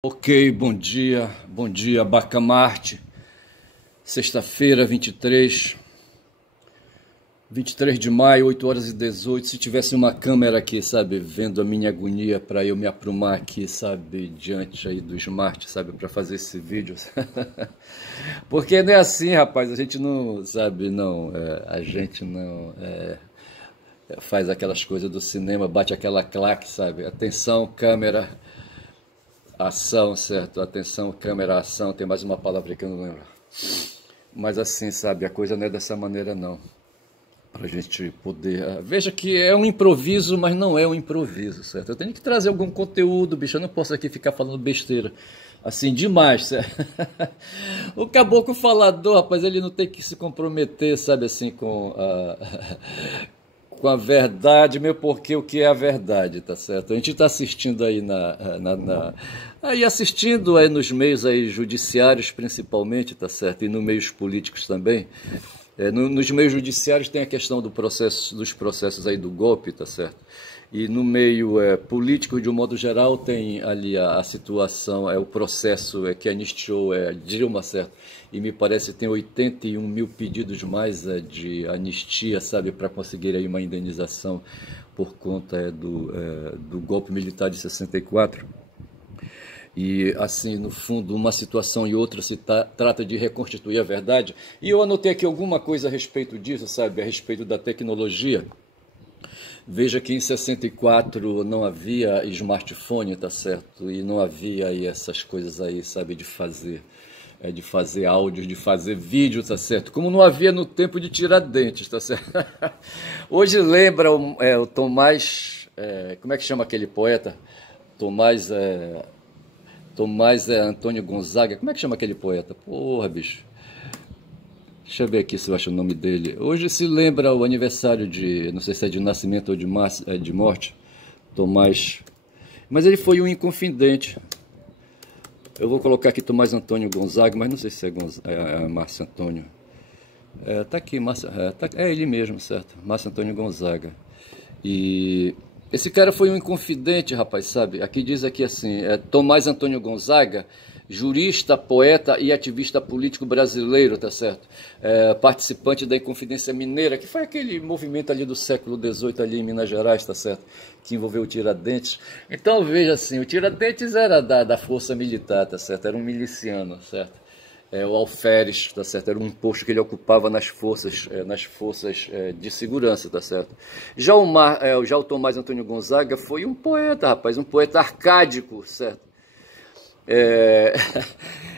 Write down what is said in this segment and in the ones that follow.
Ok, bom dia, Bacamarte, sexta-feira, 23 de maio, 8h18, se tivesse uma câmera aqui, sabe, vendo a minha agonia para eu me aprumar aqui, sabe, diante aí do Smart, sabe, para fazer esse vídeo, porque não é assim, rapaz, a gente não, sabe, não, a gente não faz aquelas coisas do cinema, bate aquela claque, sabe, atenção, câmera... Ação, certo? Atenção, câmera, ação. Tem mais uma palavra que eu não lembro. Mas assim, sabe, a coisa não é dessa maneira, não. Pra gente poder... Veja que é um improviso, mas não é um improviso, certo? Eu tenho que trazer algum conteúdo, bicho. Eu não posso aqui ficar falando besteira. Assim, demais, certo? O caboclo falador, rapaz, ele não tem que se comprometer, sabe, assim, com a verdade, meu, porque o que é a verdade, tá certo? A gente está assistindo aí assistindo aí nos meios aí judiciários principalmente, tá certo? E nos meios políticos também. Nos meios judiciários tem a questão dos processos aí do golpe, tá certo? E no meio político, de um modo geral, tem ali a situação, o processo que anistiou Dilma, certo? E me parece que tem 81 mil pedidos mais de anistia, sabe, para conseguir aí uma indenização por conta do golpe militar de 64. E assim, no fundo, uma situação e outra se trata de reconstituir a verdade. E eu anotei aqui alguma coisa a respeito disso, sabe, a respeito da tecnologia. Veja que em 64 não havia smartphone, tá certo? E não havia aí essas coisas aí, sabe, de fazer áudios, de fazer vídeo, tá certo? Como não havia no tempo de Tiradentes, tá certo? Hoje lembra o Tomás, como é que chama aquele poeta? Tomás Antônio Gonzaga, como é que chama aquele poeta? Porra, bicho. Deixa eu ver aqui se eu acho o nome dele. Hoje se lembra o aniversário de, não sei se é de nascimento ou de morte, Tomás. Mas ele foi um inconfidente. Eu vou colocar aqui Tomás Antônio Gonzaga, mas não sei se é Márcio Antônio. Tá aqui, é ele mesmo, certo? Márcio Antônio Gonzaga. E esse cara foi um inconfidente, rapaz, sabe? Aqui diz aqui assim, Tomás Antônio Gonzaga, jurista, poeta e ativista político brasileiro, tá certo? Participante da Inconfidência Mineira, que foi aquele movimento ali do século XVIII ali em Minas Gerais, tá certo? Que envolveu o Tiradentes. Então veja assim, o Tiradentes era da força militar, tá certo? Era um miliciano, certo? O alferes, tá certo? Era um posto que ele ocupava nas forças de segurança, tá certo? Já o Tomás Antônio Gonzaga foi um poeta, rapaz, um poeta arcádico, certo?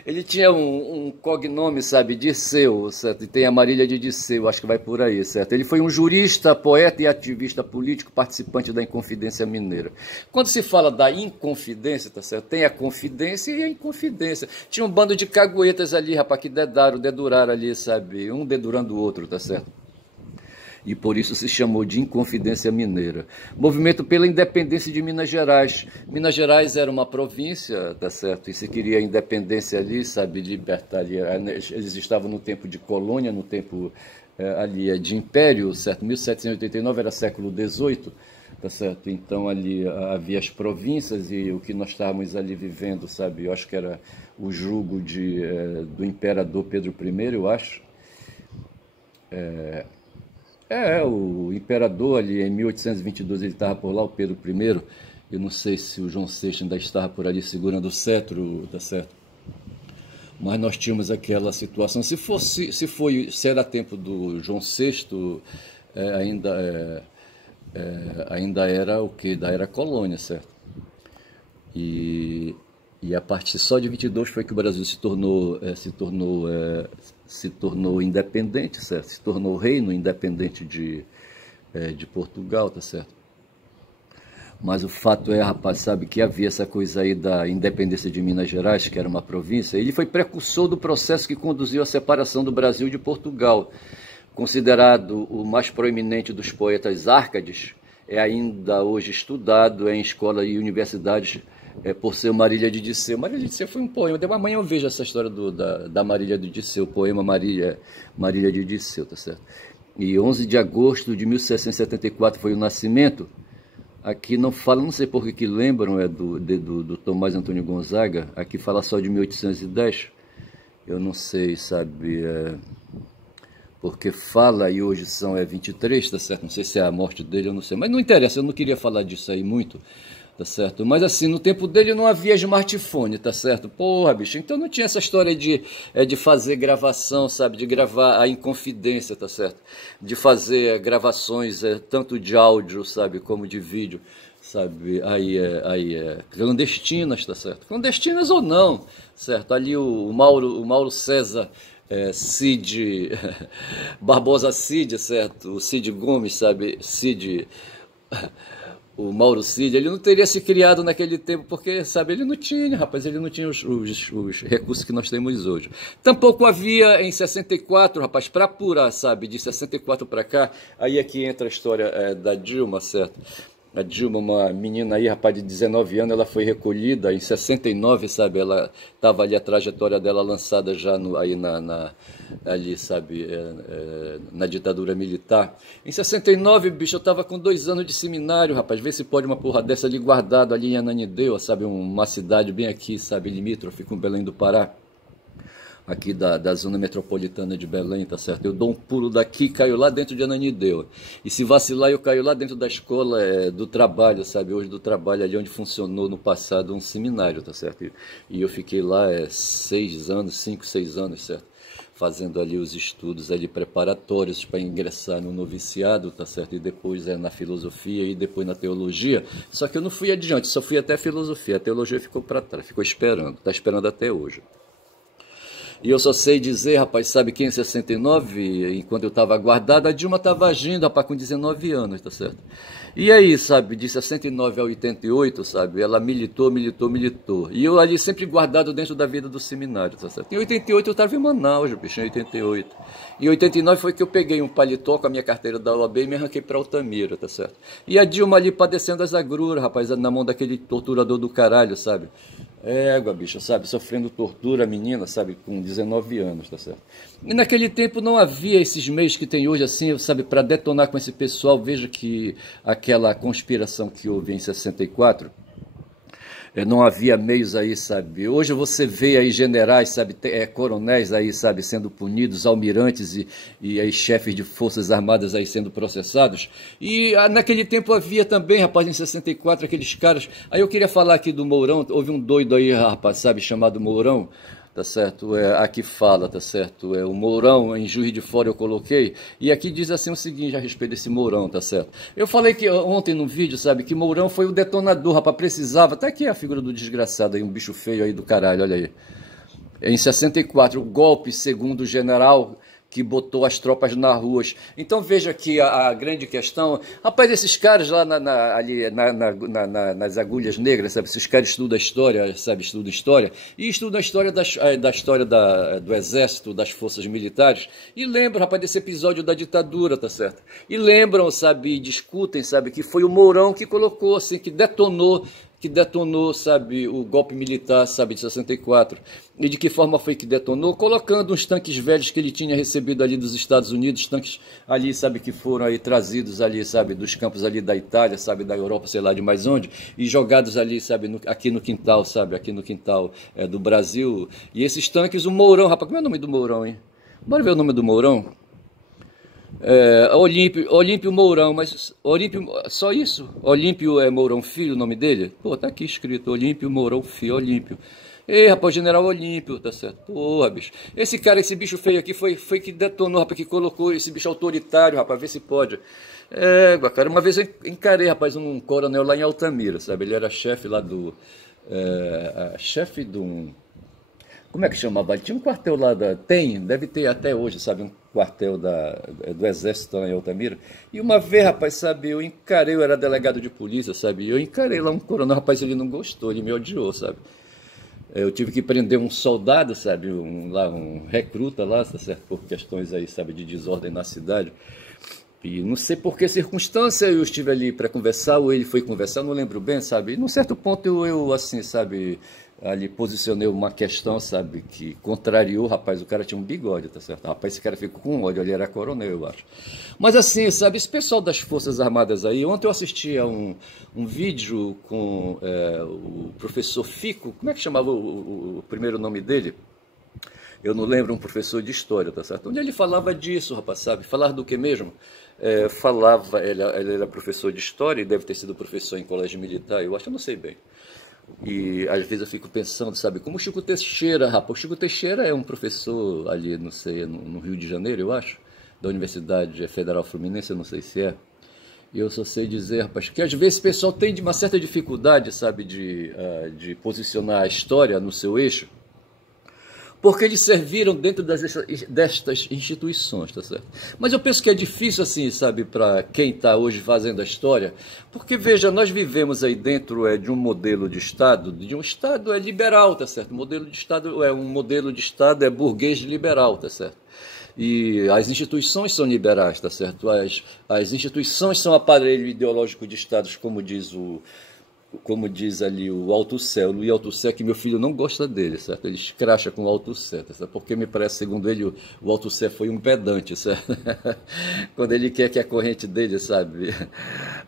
Ele tinha um cognome, sabe, Dirceu, certo? E tem a Marília de Dirceu, acho que vai por aí, certo? Ele foi um jurista, poeta e ativista político, participante da Inconfidência Mineira. Quando se fala da Inconfidência, tá certo? Tem a confidência e a inconfidência. Tinha um bando de caguetas ali, rapaz, que deduraram ali, sabe? Um dedurando o outro, tá certo? E por isso se chamou de Inconfidência Mineira. Movimento pela independência de Minas Gerais. Minas Gerais era uma província, tá certo? E se queria a independência ali, sabe, libertar ali. Eles estavam no tempo de colônia, no tempo ali de império, certo? 1789 era século XVIII, tá certo? Então ali havia as províncias e o que nós estávamos ali vivendo, sabe? Eu acho que era o jugo do imperador Pedro I, eu acho. O imperador ali em 1822, ele estava por lá, o Pedro I. Eu não sei se o João VI ainda estava por ali segurando o cetro, tá certo? Mas nós tínhamos aquela situação. Se era tempo do João VI, ainda era o que? Da era colônia, certo? E a partir só de 22 foi que o Brasil se tornou independente, certo? Se tornou reino independente de Portugal, tá certo? Mas o fato rapaz, sabe, que havia essa coisa aí da independência de Minas Gerais, que era uma província. Ele foi precursor do processo que conduziu à separação do Brasil de Portugal. Considerado o mais proeminente dos poetas árcades, é ainda hoje estudado em escolas e universidades por ser Marília de Dirceu. Marília de Dirceu foi um poema. Amanhã eu vejo essa história da Marília de Dirceu, o poema Marília de Dirceu, tá certo? E 11 de agosto de 1774 foi o nascimento Aqui não fala, não sei por que lembram, é do Tomás Antônio Gonzaga, aqui fala só de 1810, eu não sei, sabe, porque fala e hoje são 23, tá certo? Não sei se é a morte dele, eu não sei, mas não interessa, eu não queria falar disso aí muito, tá certo? Mas assim, no tempo dele não havia smartphone, tá certo? Porra, bicho, então não tinha essa história de fazer gravação, sabe? De gravar a Inconfidência, tá certo? De fazer gravações tanto de áudio, sabe, como de vídeo, sabe? Clandestinas, tá certo? Clandestinas ou não, certo? Ali o Mauro César, Cid, Barbosa Cid, certo? O Cid Gomes, sabe? Cid... O Mauro Cid, ele não teria se criado naquele tempo, porque, sabe, ele não tinha, rapaz, ele não tinha os recursos que nós temos hoje. Tampouco havia em 64, rapaz, para apurar, sabe, de 64 para cá, aí é que entra a história da Dilma, certo? A Dilma, uma menina aí, rapaz, de 19 anos, ela foi recolhida em 69, sabe? Ela estava ali, a trajetória dela lançada já ali, sabe, na ditadura militar. Em 69, bicho, eu estava com 2 anos de seminário, rapaz. Vê se pode uma porra dessa ali guardado ali em Ananindeua, sabe? Uma cidade bem aqui, sabe, limítrofe com Belém do Pará. Aqui da zona metropolitana de Belém, tá certo? Eu dou um pulo daqui, caio lá dentro de Ananindeua. E se vacilar, eu caio lá dentro da escola do trabalho, sabe? Hoje do trabalho, ali onde funcionou no passado um seminário, tá certo? E eu fiquei lá 6 anos, 5, 6 anos, certo? Fazendo ali os estudos ali preparatórios para ingressar no noviciado, tá certo? E depois na filosofia e depois na teologia. Só que eu não fui adiante, só fui até a filosofia. A teologia ficou para trás, ficou esperando, tá esperando até hoje. E eu só sei dizer, rapaz, sabe que em 69, enquanto eu estava guardado, a Dilma estava agindo, rapaz, com 19 anos, tá certo? E aí, sabe, de 69 a 88, sabe, ela militou. E eu ali sempre guardado dentro da vida do seminário, tá certo? Em 88 eu estava em Manaus, bicho, em 88. Em 89 foi que eu peguei um paletó com a minha carteira da OAB e me arranquei para Altamira, tá certo? E a Dilma ali padecendo as agruras, rapaz, na mão daquele torturador do caralho, sabe? Égua, bicho, sabe, sofrendo tortura, a menina, sabe, com 19 anos, tá certo? E naquele tempo não havia esses meios que tem hoje, assim, sabe, para detonar com esse pessoal. Veja que aquela conspiração que houve em 64, não havia meios aí, sabe? Hoje você vê aí generais, sabe, coronéis aí, sabe, sendo punidos, almirantes e aí chefes de forças armadas aí sendo processados. E naquele tempo havia também, rapaz, em 64, aqueles caras. Aí eu queria falar aqui do Mourão, houve um doido aí, rapaz, sabe, chamado Mourão. Tá certo? Aqui fala, tá certo? O Mourão, em Juiz de Fora eu coloquei, e aqui diz assim o seguinte a respeito desse Mourão, tá certo? Eu falei que ontem no vídeo, sabe, que Mourão foi o detonador, rapaz, precisava, até aqui a figura do desgraçado aí, um bicho feio aí do caralho, olha aí. Em 64, o golpe, segundo o general, que botou as tropas nas ruas. Então veja aqui a grande questão. Rapaz, esses caras lá ali nas agulhas negras, sabe? Esses caras estudam a história, sabe? Estudam história. E estudam a história da história do exército, das forças militares. E lembram, rapaz, desse episódio da ditadura, tá certo? E lembram, sabe? E discutem, sabe? Que foi o Mourão que colocou, assim, que detonou, sabe, o golpe militar, sabe, de 64. E de que forma foi que detonou? Colocando uns tanques velhos que ele tinha recebido ali dos Estados Unidos, tanques ali, sabe, que foram aí trazidos ali, sabe, dos campos ali da Itália, sabe, da Europa, sei lá de mais onde, e jogados ali, sabe, aqui no quintal, sabe, aqui no quintal do Brasil. E esses tanques, o Mourão, rapaz, como é o nome do Mourão, hein? Bora ver o nome do Mourão? Olímpio Mourão, mas Olímpio, só isso? Olímpio Mourão Filho, o nome dele? Pô, tá aqui escrito, Olímpio Mourão Filho, Olímpio. Ei, rapaz, General Olímpio, tá certo? Porra, bicho. Esse cara, esse bicho feio aqui foi que detonou, rapaz, que colocou esse bicho autoritário, rapaz, vê se pode. Cara, uma vez eu encarei, rapaz, um coronel lá em Altamira, sabe? Ele era chefe lá chefe de um... Como é que chamava? Tinha um quartel lá deve ter até hoje, sabe, um quartel do exército lá em Altamira. E uma vez, rapaz, sabe, eu era delegado de polícia, sabe, eu encarei lá um coronel, rapaz, ele não gostou, ele me odiou, sabe. Eu tive que prender um soldado, sabe, um recruta lá, tá certo, por questões aí, sabe, de desordem na cidade. E não sei por que circunstância eu estive ali para conversar, ou ele foi conversar, não lembro bem, sabe. E num certo ponto eu assim, sabe, ali posicionei uma questão, sabe, que contrariou, rapaz, o cara tinha um bigode, tá certo? Rapaz, esse cara ficou com ódio, ele era coronel, eu acho. Mas assim, sabe, esse pessoal das Forças Armadas aí, ontem eu assisti a um vídeo com o professor Fico, como é que chamava o primeiro nome dele? Eu não lembro, um professor de história, tá certo? Onde ele falava disso, rapaz, sabe? Falar do que mesmo? Ele era professor de história e deve ter sido professor em colégio militar, eu acho, eu não sei bem. E às vezes eu fico pensando, sabe, como o Chico Teixeira, rapaz. O Chico Teixeira é um professor ali, não sei, no Rio de Janeiro, eu acho, da Universidade Federal Fluminense, eu não sei se é. E eu só sei dizer, rapaz, que às vezes o pessoal tem uma certa dificuldade, sabe, de posicionar a história no seu eixo, porque eles serviram dentro destas instituições, tá certo? Mas eu penso que é difícil, assim, sabe, para quem está hoje fazendo a história, porque, veja, nós vivemos aí dentro de um modelo de Estado liberal, tá certo? O modelo de Estado um modelo de Estado burguês liberal, tá certo? E as instituições são liberais, tá certo? As instituições são aparelho ideológico de Estados, como diz ali o Althusser, o Luiz Althusser, que meu filho não gosta dele, certo? Ele escracha com o Althusser, certo? Porque me parece, segundo ele, o Althusser foi um pedante, certo? Quando ele quer que a corrente dele, sabe,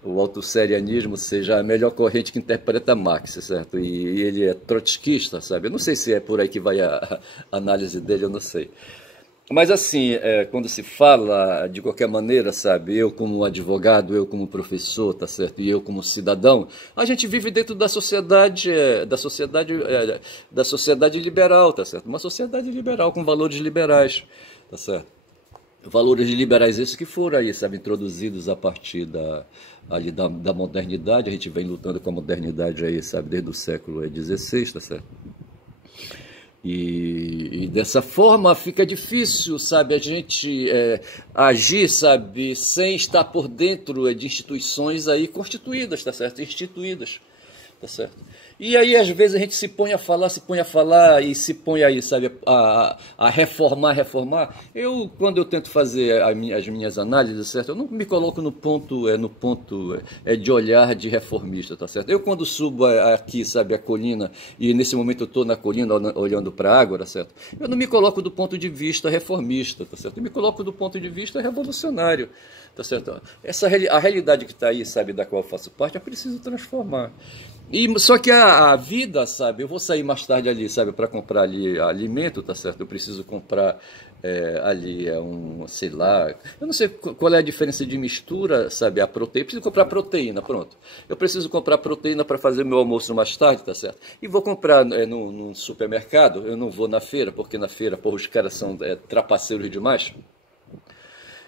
o altusserianismo seja a melhor corrente que interpreta Marx, certo? E ele é trotskista, sabe? Eu não sei se é por aí que vai a análise dele, eu não sei. Mas assim, quando se fala, de qualquer maneira, sabe, eu como advogado, eu como professor, tá certo, e eu como cidadão, a gente vive dentro da sociedade, da sociedade liberal, tá certo, uma sociedade liberal com valores liberais, tá certo. Valores liberais esses que foram aí, sabe, introduzidos a partir da modernidade. A gente vem lutando com a modernidade aí, sabe, desde o século XVI, tá certo. E dessa forma fica difícil, sabe, a gente agir, sabe, sem estar por dentro de instituições aí constituídas, tá certo? Instituídas, tá certo? E aí, às vezes, a gente se põe a falar e se põe aí, sabe, a reformar. Quando eu tento fazer as minhas análises, certo? Eu não me coloco no ponto de olhar de reformista, tá certo? Eu, quando subo aqui, sabe, a colina, e nesse momento eu estou na colina olhando para a água, tá certo? Eu não me coloco do ponto de vista reformista, tá certo? Eu me coloco do ponto de vista revolucionário, tá certo? A realidade que está aí, sabe, da qual eu faço parte, eu preciso transformar. Só que a vida, sabe, eu vou sair mais tarde ali, sabe, para comprar ali alimento, tá certo? Eu preciso comprar ali sei lá, eu não sei qual é a diferença de mistura, sabe, a proteína. Eu preciso comprar proteína, pronto. Eu preciso comprar proteína para fazer meu almoço mais tarde, tá certo? E vou comprar num supermercado, eu não vou na feira, porque na feira, porra, os caras são trapaceiros demais.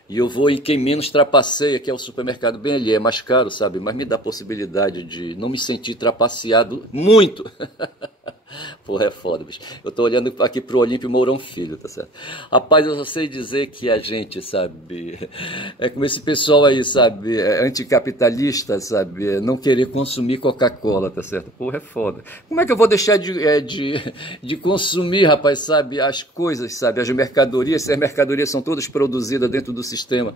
E eu vou em quem menos trapaceia, que é o supermercado bem ali, é mais caro, sabe? Mas me dá a possibilidade de não me sentir trapaceado muito. Porra, é foda, bicho. Eu tô olhando aqui pro Olímpio Mourão Filho, tá certo? Rapaz, eu só sei dizer que a gente, sabe, como esse pessoal aí, sabe, anticapitalista, sabe, não querer consumir Coca-Cola, tá certo? Porra, é foda. Como é que eu vou deixar de consumir, rapaz, sabe, as coisas, sabe, as mercadorias, se as mercadorias são todas produzidas dentro do sistema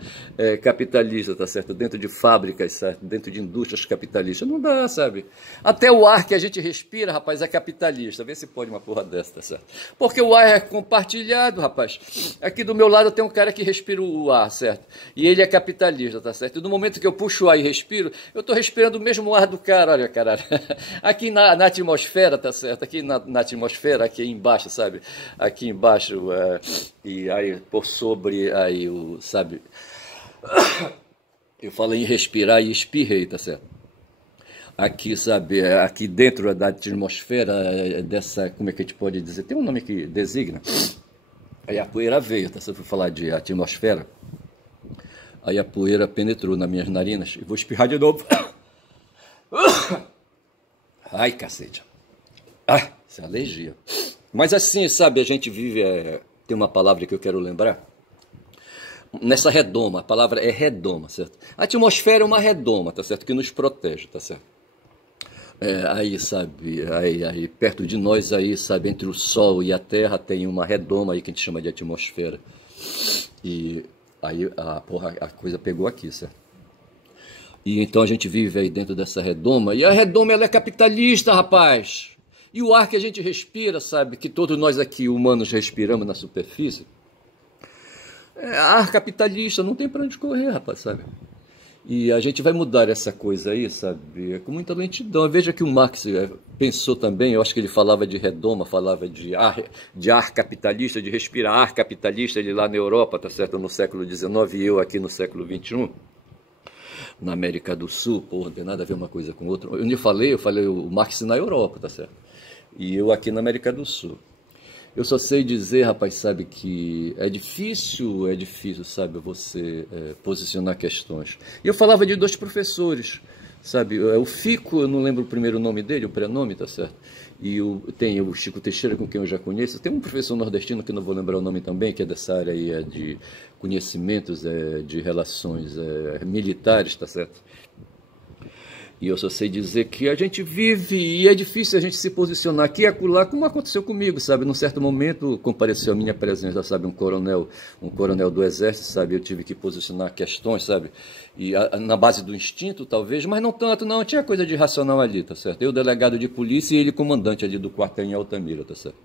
capitalista, tá certo? Dentro de fábricas, sabe? Dentro de indústrias capitalistas. Não dá, sabe? Até o ar que a gente respira, rapaz, é capitalista. Vê se pode uma porra dessa, tá certo? Porque o ar é compartilhado, rapaz. Aqui do meu lado tem um cara que respira o ar, certo? E ele é capitalista, tá certo? E no momento que eu puxo o ar e respiro, eu tô respirando o mesmo ar do cara, olha, caralho. Aqui na atmosfera, tá certo? Aqui na atmosfera, aqui embaixo, sabe? Aqui embaixo, e aí por sobre, aí sabe? Eu falei em respirar e espirrei, tá certo? Aqui, sabe, aqui dentro da atmosfera dessa, como é que a gente pode dizer? Tem um nome que designa. Aí a poeira veio, tá? Se eu for falar de atmosfera, aí a poeira penetrou nas minhas narinas. E vou espirrar de novo. Ai, cacete. Ah, isso é alergia. Mas assim, sabe, a gente vive, tem uma palavra que eu quero lembrar. Nessa redoma, a palavra é redoma, certo? A atmosfera é uma redoma, tá certo? Que nos protege, tá certo? Aí, sabe, aí perto de nós, aí, sabe, entre o Sol e a Terra tem uma redoma aí que a gente chama de atmosfera. E aí a coisa pegou aqui, certo? E então a gente vive aí dentro dessa redoma, e a redoma ela é capitalista, rapaz. E o ar que a gente respira, sabe, que todos nós aqui humanos respiramos na superfície, é ar capitalista, não tem para onde correr, rapaz, sabe? E a gente vai mudar essa coisa aí, sabe, com muita lentidão. Veja que o Marx pensou também, eu acho que ele falava de redoma, falava de ar capitalista, de respirar ar capitalista, ele lá na Europa, tá certo, no século XIX e eu aqui no século XXI, na América do Sul, pô, não tem nada a ver uma coisa com outra. Eu falei o Marx na Europa, tá certo? E eu aqui na América do Sul. Eu só sei dizer, rapaz, sabe, que é difícil, sabe, você posicionar questões. E eu falava de dois professores, sabe, o Fico, eu não lembro o primeiro nome dele, o prenome, tá certo? E tem o Chico Teixeira, com quem eu já conheço. Tem um professor nordestino, que não vou lembrar o nome também, que é dessa área aí, de conhecimentos, de relações militares, tá certo? E eu só sei dizer que a gente vive e é difícil a gente se posicionar aqui e acolá, como aconteceu comigo, sabe? Num certo momento compareceu a minha presença, sabe? Um coronel do exército, sabe? Eu tive que posicionar questões, sabe? E na base do instinto, talvez, mas não tanto, não. Tinha coisa de racional ali, tá certo? Eu, delegado de polícia, e ele, comandante ali do quartel em Altamira, tá certo?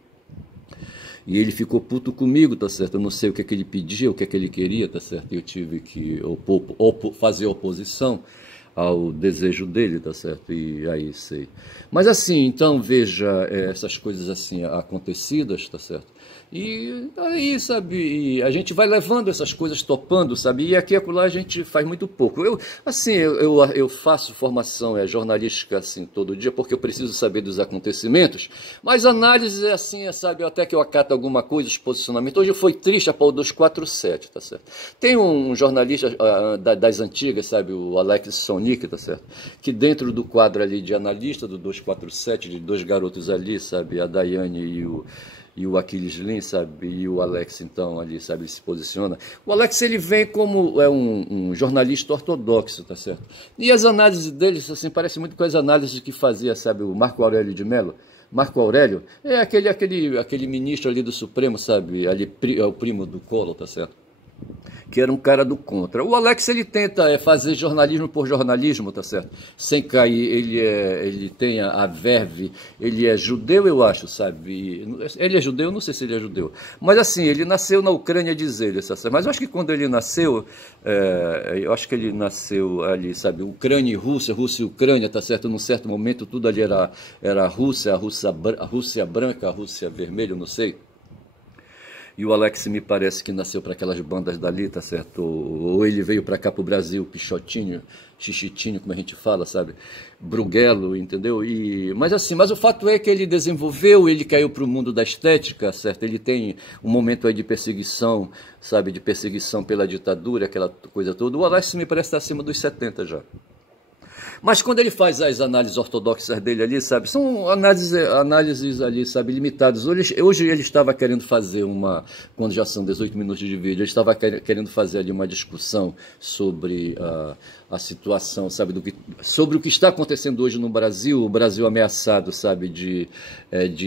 E ele ficou puto comigo, tá certo? Eu não sei o que é que ele pedia, o que é que ele queria, tá certo? Eu tive que fazer oposição ao desejo dele, tá certo? E aí sei. Mas assim, então veja essas coisas assim acontecidas, tá certo? E aí, sabe, e a gente vai levando essas coisas, topando, sabe? E aqui e acolá a gente faz muito pouco. Eu faço formação jornalística assim todo dia, porque eu preciso saber dos acontecimentos, mas análise é assim, sabe? Até que eu acato alguma coisa, os posicionamentos. Hoje foi triste a pau 247, tá certo? Tem um jornalista das antigas, sabe? O Alex Sonic, tá certo? Que dentro do quadro ali de analista do 247, de dois garotos ali, sabe? A Daiane e o Aquiles Lin, sabe, e o Alex, então, ali, sabe, ele se posiciona. O Alex, ele vem como um jornalista ortodoxo, tá certo? E as análises dele, assim, parecem muito com as análises que fazia, sabe, o Marco Aurélio de Mello. Marco Aurélio é aquele ministro ali do Supremo, sabe, ali, é o primo do Collor, tá certo? Que era um cara do contra. O Alex, ele tenta fazer jornalismo por jornalismo, tá certo? Sem cair, ele tem a verve, ele é judeu, eu acho, sabe? Ele é judeu, não sei se ele é judeu. Mas assim, ele nasceu na Ucrânia, diz ele, tá certo? Mas eu acho que quando ele nasceu, eu acho que ele nasceu ali, sabe? Ucrânia e Rússia, Rússia e Ucrânia, tá certo? Num certo momento, tudo ali era a Rússia branca, a Rússia vermelha, não sei. E o Alex me parece que nasceu para aquelas bandas dali, tá certo? Ou ele veio para cá pro Brasil, Pichotinho, Chichitinho, como a gente fala, sabe? Bruguelo, entendeu? Mas o fato é que ele desenvolveu, ele caiu para o mundo da estética, certo? Ele tem um momento aí de perseguição, sabe? De perseguição pela ditadura, aquela coisa toda. O Alex me parece estar acima dos 70 já. Mas quando ele faz as análises ortodoxas dele ali, sabe, são análises ali, sabe, limitadas. Hoje ele estava querendo fazer quando já são 18 minutos de vídeo, ele estava querendo fazer ali uma discussão sobre a situação, sabe, sobre o que está acontecendo hoje no Brasil, o Brasil ameaçado, sabe, de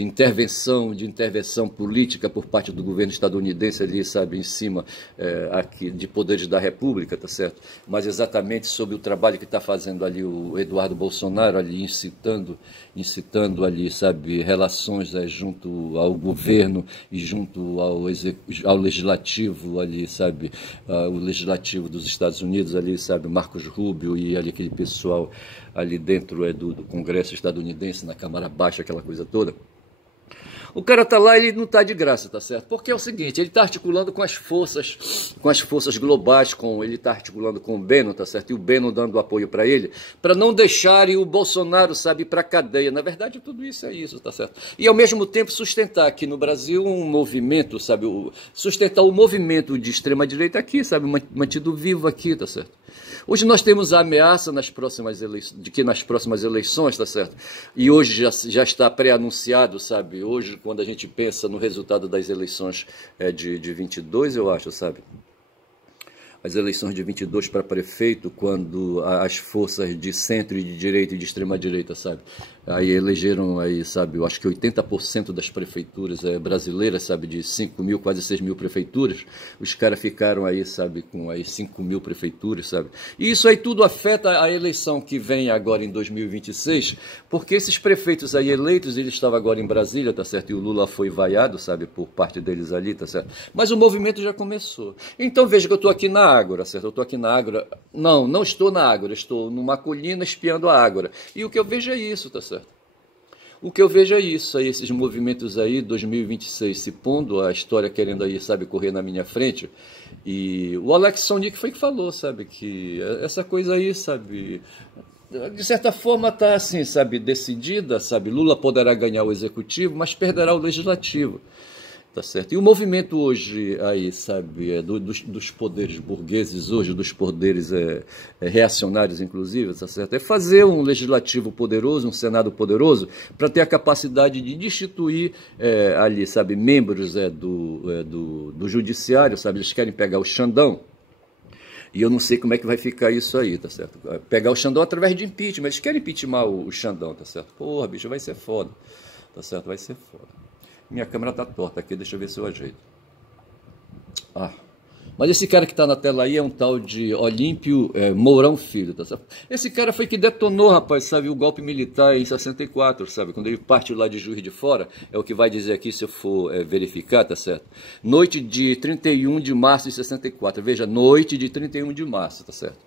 intervenção política por parte do governo estadunidense ali, sabe, em cima aqui de poderes da República, tá certo? Mas exatamente sobre o trabalho que está fazendo ali o Eduardo Bolsonaro ali incitando ali, sabe, relações junto ao governo e junto ao legislativo ali, sabe, o legislativo dos Estados Unidos ali, sabe, Marcos Rubio e ali aquele pessoal ali dentro do Congresso estadunidense, na Câmara Baixa, aquela coisa toda. O cara tá lá, ele não tá de graça, tá certo? Porque é o seguinte, ele tá articulando com as forças globais, ele tá articulando com o Bannon, tá certo? E o Bannon dando apoio para ele, para não deixarem o Bolsonaro, sabe, ir pra cadeia. Na verdade, tudo isso é isso, tá certo? E ao mesmo tempo sustentar aqui no Brasil um movimento, sabe, sustentar o movimento de extrema direita aqui, sabe, mantido vivo aqui, tá certo? Hoje nós temos a ameaça de que nas próximas eleições, tá certo? E hoje já está pré-anunciado, sabe? Hoje, quando a gente pensa no resultado das eleições de 22, eu acho, sabe? as eleições de 22 para prefeito, quando as forças de centro e de direita e de extrema direita, sabe, aí elegeram aí, sabe, eu acho que 80% das prefeituras brasileiras, sabe, de 5 mil, quase 6 mil prefeituras, os caras ficaram aí, sabe, com aí 5 mil prefeituras, sabe, e isso aí tudo afeta a eleição que vem agora em 2026, porque esses prefeitos aí eleitos, eles estavam agora em Brasília, tá certo, e o Lula foi vaiado, sabe, por parte deles ali, tá certo, mas o movimento já começou. Então veja que eu estou aqui na Ágora, certo, eu estou aqui na Ágora, não estou na Ágora, estou numa colina espiando a Ágora, e o que eu vejo é isso, tá certo. O que eu vejo é isso, aí, esses movimentos aí, 2026 se pondo, a história querendo aí, sabe, correr na minha frente. E o Alex Sonic foi que falou, sabe, que essa coisa aí, sabe, de certa forma está assim, sabe, decidida, sabe, Lula poderá ganhar o executivo, mas perderá o legislativo. Tá certo? E o movimento hoje aí, sabe, dos poderes burgueses hoje, dos poderes reacionários, inclusive, tá certo? É fazer um legislativo poderoso, um senado poderoso, para ter a capacidade de destituir ali, sabe, membros do judiciário, sabe? Eles querem pegar o Xandão. E eu não sei como é que vai ficar isso aí, tá certo? Pegar o Xandão através de impeachment. Eles querem impeachment o Xandão, tá certo? Porra, bicho, vai ser foda. Tá certo? Vai ser foda. Minha câmera tá torta aqui, deixa eu ver se eu ajeito. Mas esse cara que está na tela aí é um tal de Olímpio Mourão Filho, tá certo? Esse cara foi que detonou, rapaz, sabe, o golpe militar em 64, sabe? Quando ele parte lá de Juiz de Fora, é o que vai dizer aqui se eu for verificar, tá certo? Noite de 31 de março de 64, veja, noite de 31 de março, tá certo?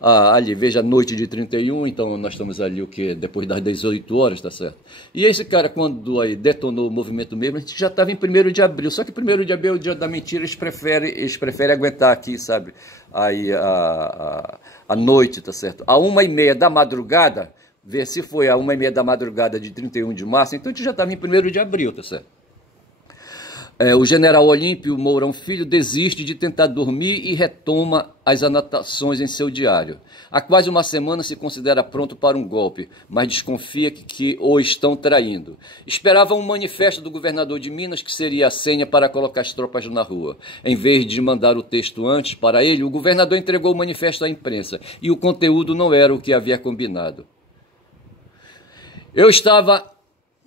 Ali, veja, noite de 31, então nós estamos ali, o que? Depois das 18 horas, tá certo? E esse cara, quando aí detonou o movimento mesmo, a gente já estava em 1º de abril, só que 1º de abril é o dia da mentira, eles preferem aguentar aqui, sabe, aí a noite, tá certo? A 1h30 da madrugada, ver se foi a 1h30 da madrugada de 31 de março, então a gente já estava em 1º de abril, tá certo? O general Olímpio Mourão Filho desiste de tentar dormir e retoma as anotações em seu diário. Há quase uma semana se considera pronto para um golpe, mas desconfia que o estão traindo. Esperava um manifesto do governador de Minas que seria a senha para colocar as tropas na rua. Em vez de mandar o texto antes para ele, o governador entregou o manifesto à imprensa e o conteúdo não era o que havia combinado. Eu estava...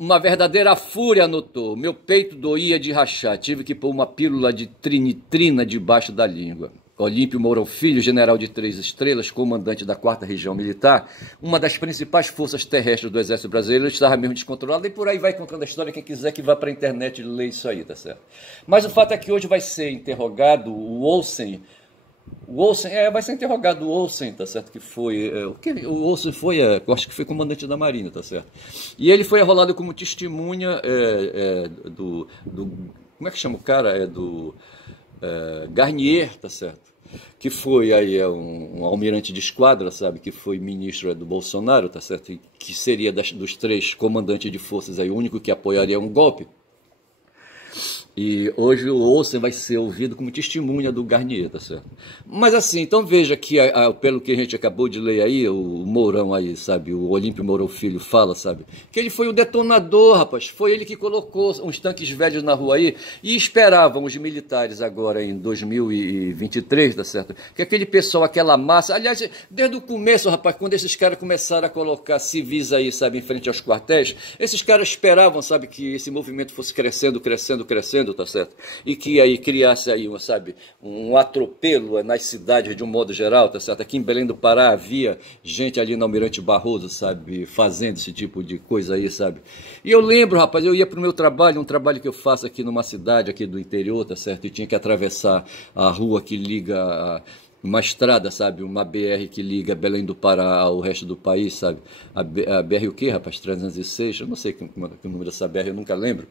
Uma verdadeira fúria, anotou. Meu peito doía de rachar. Tive que pôr uma pílula de trinitrina debaixo da língua. Olímpio Mourão Filho, general de 3 estrelas, comandante da 4ª Região Militar, uma das principais forças terrestres do Exército Brasileiro, estava mesmo descontrolado. E por aí vai contando a história. Quem quiser que vá para a internet ler isso aí, tá certo? Mas o fato é que hoje vai ser interrogado o Olsen. Vai ser interrogado o Olsen, tá certo? Que foi. O Olsen foi, eu acho que foi comandante da Marinha, tá certo? E ele foi arrolado como testemunha do. Como é que chama o cara? Do Garnier, tá certo? Que foi aí um almirante de esquadra, sabe? Que foi ministro do Bolsonaro, tá certo? E que seria dos 3 comandantes de forças aí, o único que apoiaria um golpe. E hoje o Olsen vai ser ouvido como testemunha do Garnier, tá certo? Mas assim, então veja que, pelo que a gente acabou de ler aí, o Mourão aí, sabe, o Olímpio Mourão Filho fala, sabe, que ele foi o detonador, rapaz, foi ele que colocou uns tanques velhos na rua aí, e esperavam os militares agora em 2023, tá certo? Que aquele pessoal, aquela massa, aliás, desde o começo, rapaz, quando esses caras começaram a colocar civis aí, sabe, em frente aos quartéis, esses caras esperavam, sabe, que esse movimento fosse crescendo, tá certo? E que aí criasse aí, sabe, um atropelo nas cidades de um modo geral, tá certo? Aqui em Belém do Pará havia gente ali no Almirante Barroso, sabe, fazendo esse tipo de coisa aí, sabe? E eu lembro, rapaz, eu ia pro meu trabalho, um trabalho que eu faço aqui numa cidade aqui do interior, tá certo? E tinha que atravessar a rua que liga uma estrada, sabe, uma BR que liga Belém do Pará ao resto do país, sabe? A BR o quê, rapaz? 306, eu não sei que número dessa BR, eu nunca lembro.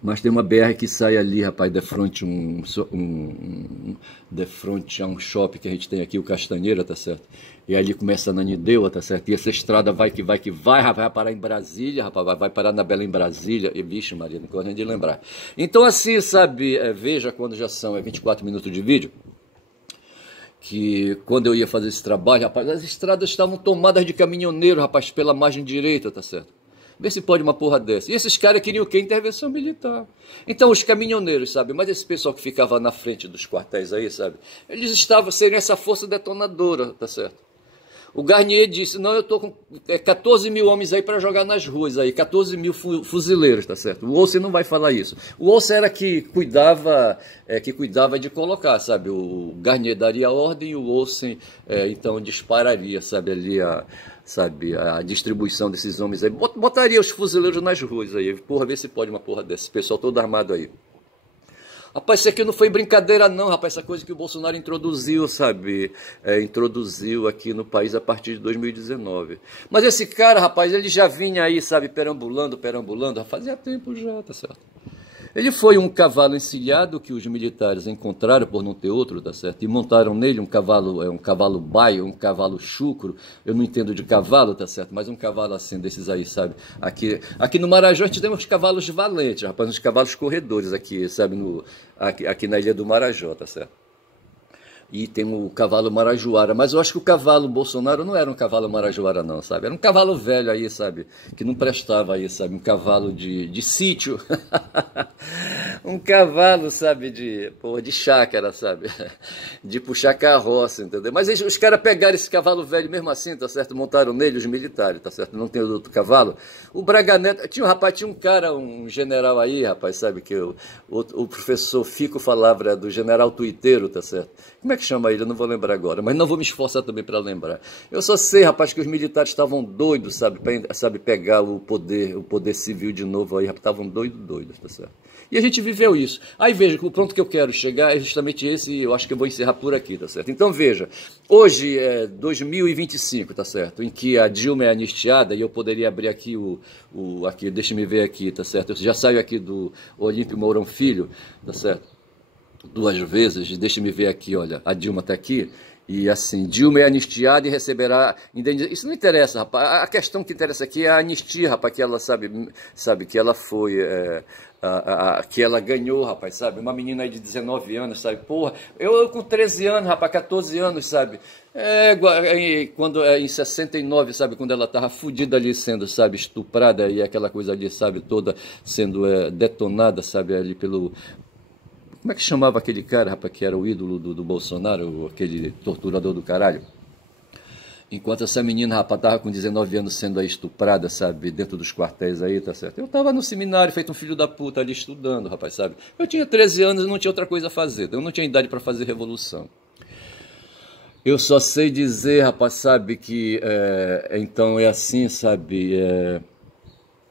Mas tem uma BR que sai ali, rapaz, de frente a um shopping que a gente tem aqui, o Castanheira, tá certo? E ali começa a Nanideua, tá certo? E essa estrada vai parar em Brasília, rapaz, vai parar na Belém, Brasília. E, vixe, Maria, não gosto nem de lembrar. Então, assim, sabe, veja quando já são 24 minutos de vídeo, que quando eu ia fazer esse trabalho, rapaz, as estradas estavam tomadas de caminhoneiro, rapaz, pela margem direita, tá certo? Vê se pode uma porra dessa. E esses caras queriam o quê? Intervenção militar. Então, os caminhoneiros, sabe? Mas esse pessoal que ficava na frente dos quartéis aí, sabe? Eles estavam sendo essa força detonadora, tá certo? O Garnier disse, não, eu estou com 14 mil homens aí para jogar nas ruas, aí, 14 mil fuzileiros, tá certo? O Olsen não vai falar isso. O Olsen era que cuidava de colocar, sabe? O Garnier daria a ordem e o Olsen, então, dispararia, sabe, ali a distribuição desses homens aí. Botaria os fuzileiros nas ruas aí, porra, vê se pode uma porra dessa, esse pessoal todo armado aí. Rapaz, isso aqui não foi brincadeira não, rapaz, essa coisa que o Bolsonaro introduziu, sabe, introduziu aqui no país a partir de 2019. Mas esse cara, rapaz, ele já vinha aí, sabe, perambulando, fazia tempo já, tá certo? Ele foi um cavalo encilhado que os militares encontraram por não ter outro, tá certo? E montaram nele um cavalo baio, um cavalo chucro. Eu não entendo de cavalo, tá certo? Mas um cavalo assim desses aí, sabe? Aqui no Marajó a gente tem uns cavalos valentes, rapaz, uns cavalos corredores aqui, sabe? Aqui na Ilha do Marajó, tá certo? E tem o cavalo marajoara, mas eu acho que o cavalo Bolsonaro não era um cavalo marajoara não, sabe? Era um cavalo velho aí, sabe? Que não prestava aí, sabe? Um cavalo de sítio. Um cavalo, sabe? De chácara, sabe? De puxar carroça, entendeu? Mas os caras pegaram esse cavalo velho mesmo assim, tá certo? Montaram nele os militares, tá certo? Não tem outro cavalo. O Braga Neto, tinha um cara, um general aí, rapaz, sabe? Que o professor Fico falava do general tuiteiro, tá certo? Como é que chama ele? Eu não vou lembrar agora, mas não vou me esforçar também para lembrar. Eu só sei, rapaz, que os militares estavam doidos, sabe, pegar o poder civil de novo aí, estavam doidos, tá certo? E a gente viveu isso. Aí veja, o ponto que eu quero chegar é justamente esse, e eu acho que eu vou encerrar por aqui, tá certo? Então veja, hoje é 2025, tá certo? Em que a Dilma é anistiada, e eu poderia abrir aqui aqui, deixa-me ver aqui, tá certo? Eu já saio aqui do Olímpio Mourão Filho, tá certo? 2 vezes, deixa-me ver aqui, olha, a Dilma está aqui, e assim, Dilma é anistiada e receberá indenização. Isso não interessa, rapaz, a questão que interessa aqui é a anistia, rapaz, que ela sabe que ela foi, que ela ganhou, rapaz, sabe, uma menina aí de 19 anos, sabe, porra, eu com 13 anos, rapaz, 14 anos, sabe, em 69, sabe, quando ela estava fodida ali sendo, sabe, estuprada e aquela coisa ali, sabe, toda sendo detonada, sabe, ali pelo... Como é que chamava aquele cara, rapaz, que era o ídolo do Bolsonaro, aquele torturador do caralho? Enquanto essa menina, rapaz, estava com 19 anos sendo aí estuprada, sabe, dentro dos quartéis aí, tá certo? Eu estava no seminário, feito um filho da puta ali estudando, rapaz, sabe? Eu tinha 13 anos e não tinha outra coisa a fazer, eu não tinha idade para fazer revolução. Eu só sei dizer, rapaz, sabe, que então é assim, sabe,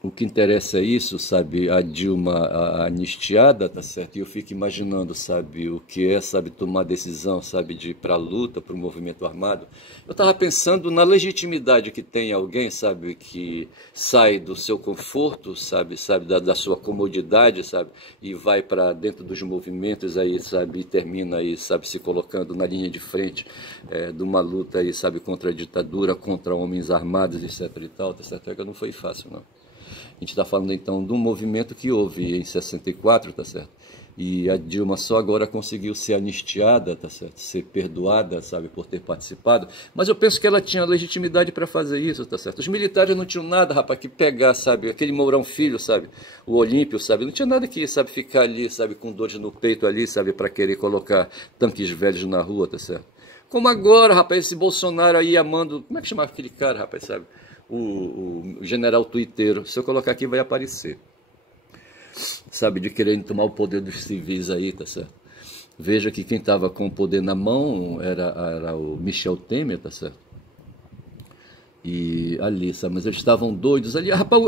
o que interessa é isso, sabe, a Dilma anistiada, tá certo? E eu fico imaginando, sabe, o que é, sabe, tomar decisão, sabe, de ir para a luta, para o movimento armado. Eu estava pensando na legitimidade que tem alguém, sabe, que sai do seu conforto, sabe, da sua comodidade, sabe, e vai para dentro dos movimentos aí, sabe, e termina aí, sabe, se colocando na linha de frente de uma luta aí, sabe, contra a ditadura, contra homens armados, etc e tal, tá certo? Que não foi fácil, não. A gente está falando então de um movimento que houve em 64, tá certo? E a Dilma só agora conseguiu ser anistiada, tá certo? Ser perdoada, sabe, por ter participado. Mas eu penso que ela tinha legitimidade para fazer isso, tá certo? Os militares não tinham nada, rapaz, que pegar, sabe, aquele Mourão Filho, sabe, o Olímpio, sabe, não tinha nada que, sabe, ficar ali, sabe, com dores no peito ali, sabe, para querer colocar tanques velhos na rua, tá certo? Como agora, rapaz, esse Bolsonaro aí amando, como é que chamava aquele cara, rapaz, sabe? O general tuiteiro, se eu colocar aqui vai aparecer, sabe, de querendo tomar o poder dos civis aí, tá certo? Veja que quem estava com o poder na mão era o Michel Temer, tá certo? E ali, sabe, mas eles estavam doidos ali, rapaz,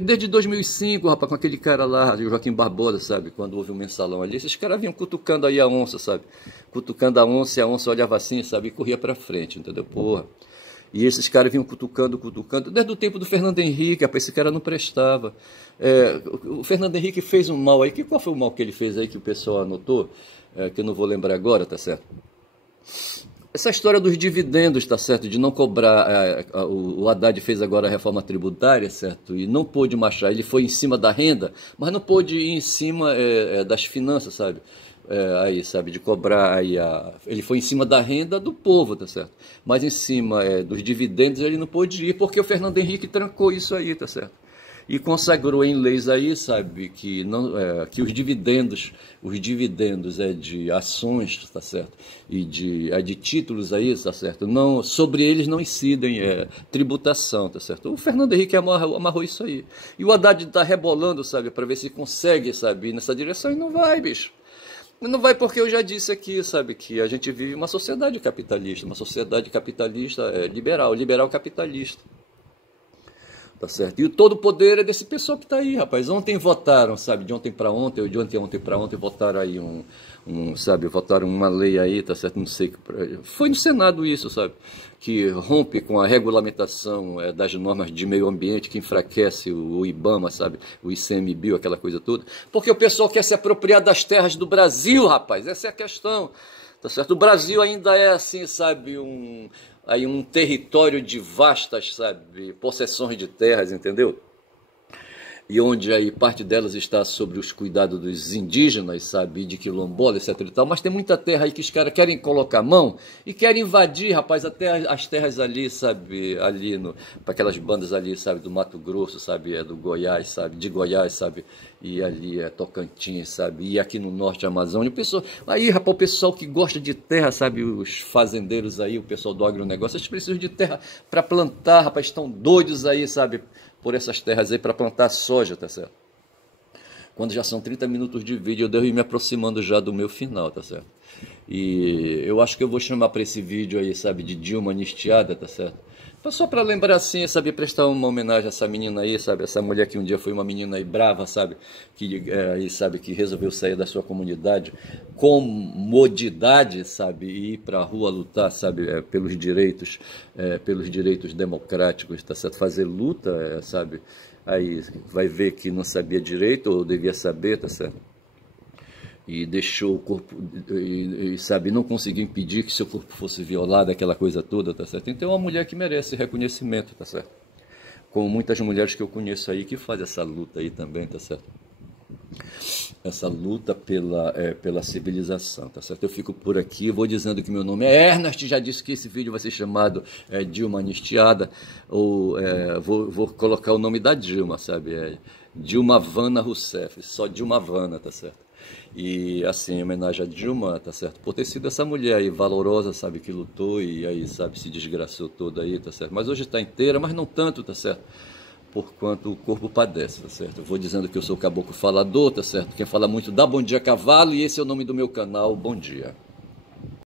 desde 2005, rapaz, com aquele cara lá, o Joaquim Barbosa, sabe, quando houve um mensalão ali, esses caras vinham cutucando aí a onça, sabe, cutucando a onça, e a onça olhava assim, sabe, e corria pra frente, entendeu, porra. E esses caras vinham cutucando, desde o tempo do Fernando Henrique, rapaz, esse cara não prestava. O Fernando Henrique fez um mal aí, qual foi o mal que ele fez aí que o pessoal anotou? Que eu não vou lembrar agora, tá certo? Essa história dos dividendos, tá certo? De não cobrar, o Haddad fez agora a reforma tributária, certo? E não pôde marchar, ele foi em cima da renda, mas não pôde ir em cima das finanças, sabe? Aí, sabe, de cobrar aí ele foi em cima da renda do povo, tá certo? Mas em cima dos dividendos ele não pôde ir porque o Fernando Henrique trancou isso aí, tá certo? e consagrou em leis aí, sabe, que, não, que os dividendos de ações, tá certo, e de títulos aí, tá certo, não, sobre eles não incidem tributação, tá certo. O Fernando Henrique amarrou isso aí. E o Haddad está rebolando, sabe, para ver se consegue, sabe, ir nessa direção, e não vai, bicho. Não vai, porque eu já disse aqui, sabe, que a gente vive uma sociedade capitalista liberal, liberal capitalista. Tá certo? E todo o poder é desse pessoal que tá aí, rapaz. Ontem votaram, sabe, de ontem para ontem, ou de ontem para ontem, votaram aí sabe, votaram uma lei aí, tá certo? Não sei, foi no Senado isso, sabe, que rompe com a regulamentação das normas de meio ambiente, que enfraquece o IBAMA, sabe, o ICMBio, aquela coisa toda, porque o pessoal quer se apropriar das terras do Brasil, rapaz, essa é a questão, tá certo? O Brasil ainda é assim, sabe, aí um território de vastas, sabe, possessões de terras, entendeu? E onde aí parte delas está sobre os cuidados dos indígenas, sabe, de quilombola, etc e tal, mas tem muita terra aí que os caras querem colocar a mão e querem invadir, rapaz, até as terras ali, sabe, ali para aquelas bandas ali, sabe, do Mato Grosso, sabe, do Goiás, sabe, de Goiás, sabe, e ali Tocantins, sabe, e aqui no norte Amazônia, aí, rapaz, o pessoal que gosta de terra, sabe, os fazendeiros aí, o pessoal do agronegócio, eles precisam de terra para plantar, rapaz, estão doidos aí, sabe, por essas terras aí para plantar soja, tá certo? Quando já são 30 minutos de vídeo, eu devo ir me aproximando já do meu final, tá certo? E eu acho que eu vou chamar para esse vídeo aí, sabe, de Dilma anistiada, tá certo? Só para lembrar assim, sabe, prestar uma homenagem a essa menina aí, sabe, essa mulher que um dia foi uma menina aí brava, sabe, aí, sabe, que resolveu sair da sua comunidade, comodidade, sabe, e ir para a rua lutar, sabe, pelos direitos democráticos, tá certo, fazer luta, sabe, aí vai ver que não sabia direito ou devia saber, tá certo. E deixou o corpo, sabe, não conseguiu impedir que seu corpo fosse violado, aquela coisa toda, tá certo? Então é uma mulher que merece reconhecimento, tá certo? Como muitas mulheres que eu conheço aí que fazem essa luta aí também, tá certo? Essa luta pela civilização, tá certo? Eu fico por aqui, vou dizendo que meu nome é Ernest, já disse que esse vídeo vai ser chamado Dilma Anistiada, ou vou colocar o nome da Dilma, sabe? Dilma Vana Rousseff, só Dilma Vana, tá certo? E assim, em homenagem a Dilma, tá certo? Por ter sido essa mulher aí valorosa, sabe, que lutou e aí, sabe, se desgraçou toda aí, tá certo? Mas hoje está inteira, mas não tanto, tá certo? Por quanto o corpo padece, tá certo? Eu vou dizendo que eu sou o caboclo falador, tá certo? Quem fala muito dá bom dia cavalo, e esse é o nome do meu canal, Bom Dia.